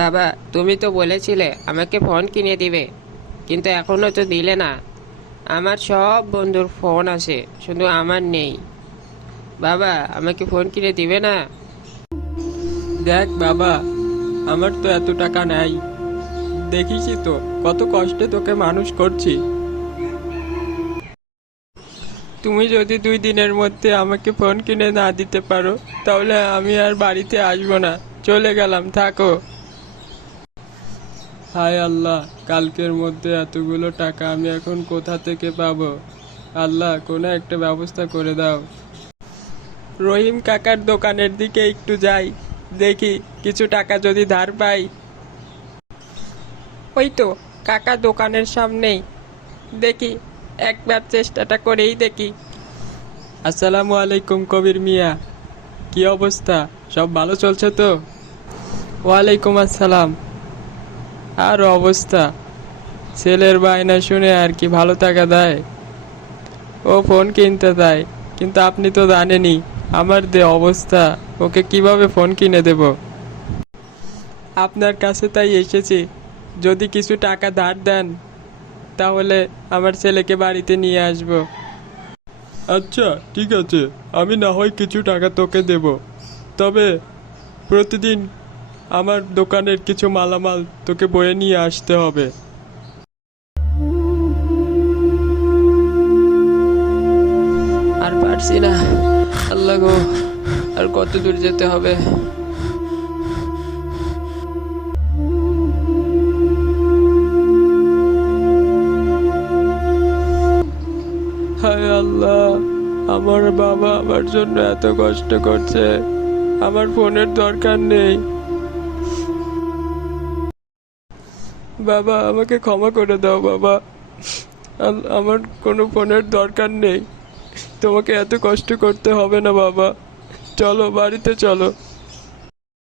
বাবা, তুমি তো বলেছিলে আমাকে ফোন কিনে দিবে, কিন্তু এখনো তো দিলে না। আমার সব বন্ধুর ফোন আছে, শুধু আমার নেই। বাবা, আমাকে ফোন কিনে দিবে না? দেখ বাবা, আমার তো এত টাকা নাই। দেখিসই তো কত কষ্টে তোকে মানুষ করছি। তুমি যদি 2 দিনের মধ্যে আমাকে ফোন কিনে না দিতে পারো, তাহলে আমি আর বাড়িতে আসবো না, চলে গেলাম, থাকো। হায় আল্লাহ, কালকের মধ্যে এতগুলো টাকা আমি এখন কোথা থেকে পাবো? আল্লাহ, কোনো একটা ব্যবস্থা করে দাও। রহিম কাকার দোকানের দিকে একটু যাই, দেখি কিছু টাকা যদি ধার পাই। ওই তো কাকা দোকানের সামনেই, দেখি একবার চেষ্টাটা করেই দেখি। আসসালামু আলাইকুম কবির মিয়া, কি অবস্থা? সব ভালো চলছে তো? ওয়ালাইকুম আসসালাম। আর অবস্থা, ছেলের বায়না শুনে আর কি ভালো টাকা দেয়? ও ফোন কিনতে দেয়, কিন্তু আপনি তো জানেনই আমার যে অবস্থা, ওকে কিভাবে ফোন কিনে দেব? আপনার কাছে তাই এসেছি, যদি কিছু টাকা ধার দেন তাহলে আমার ছেলেকে বাড়িতে নিয়ে আসব। আচ্ছা, ঠিক আছে, আমি না হয় কিছু টাকা তোকে দেব, তবে প্রতিদিন আমার দোকানের কিছু মালামাল তোকে বয়ে নিয়ে আসতে হবে। আর পারছি না, আল্লাহ গো, আর কত দূর যেতে হবে? হায় আল্লাহ, আমার বাবা আমার জন্য এত কষ্ট করছে, আমার ফোনের দরকার নেই। বাবা, আমাকে ক্ষমা করে দাও বাবা, আমার কোনো ফোনের দরকার নেই, তোমাকে এত কষ্ট করতে হবে না বাবা, চলো বাড়িতে চলো।